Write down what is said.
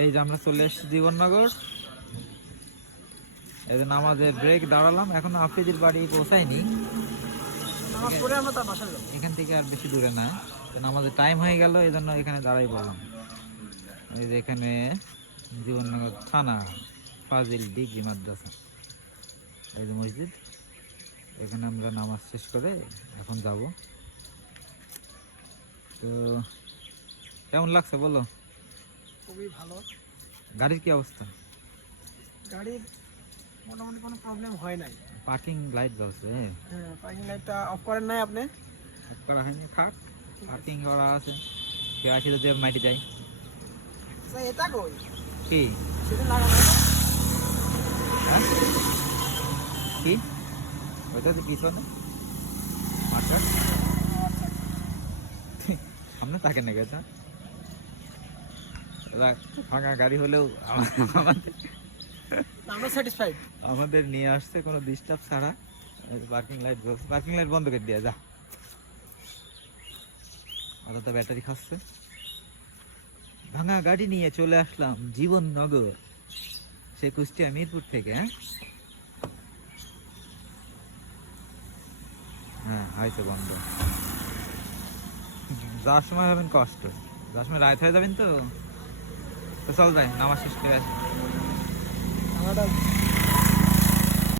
এই যে আমরা চলে এসেছি জীবননগর। এই যে নামাজের ব্রেক দাঁড়ালাম, এখন আফ্রিদির বাড়ি পৌঁছায়নি, এখান থেকে আর বেশি দূরে না। নামাজের টাইম হয়ে গেল, এই জন্য এখানে দাঁড়াই পড়লাম। এই যে এখানে জীবননগর থানা ফাজিল ডিগ্রি মাদ্রাসা, এই যে মসজিদ। এখানে আমরা নামাজ শেষ করে এখন যাব। তো কেমন লাগছে বলো? খুবই ভালো। গাড়ির কি অবস্থা? গাড়ির মোটামুটি কোনো প্রবলেম হয় নাই। পার্কিং লাইট জ্বলছে? হ্যাঁ, পার্কিং লাইটটা অফ করেন নাই আপনি? অফ করা হয়নি, থাক। পার্কিং করা আছে, কেউ আসি যদি মাইটি যায়। এটা কই কি সেটা লাগানো? হ্যাঁ কি ওইটা তো পিছনে মার্কার সামনে থাকে না গেছে। ফাঁকা গাড়ি হলেও আমরা স্যাটিসফাইড। আমাদের নিয়ে আসছে কোনো ডিস্টার্ব ছাড়া। পার্কিং লাইট জ্বলছে, পার্কিং লাইট বন্ধ করে দিয়ে যা, অত ব্যাটারি খাচ্ছে। ভাঙা গাড়ি নিয়ে চলে আসলাম জীবননগর, সে কুষ্টিয়া মিরপুর থেকে। হ্যাঁ হয়েছে বন্ধ। যাওয়ার সময় হবেন কষ্ট, যাওয়ার সময় রাত হয়ে যাবেন। তো চল যাই, নামাজ শেষ করে আসি।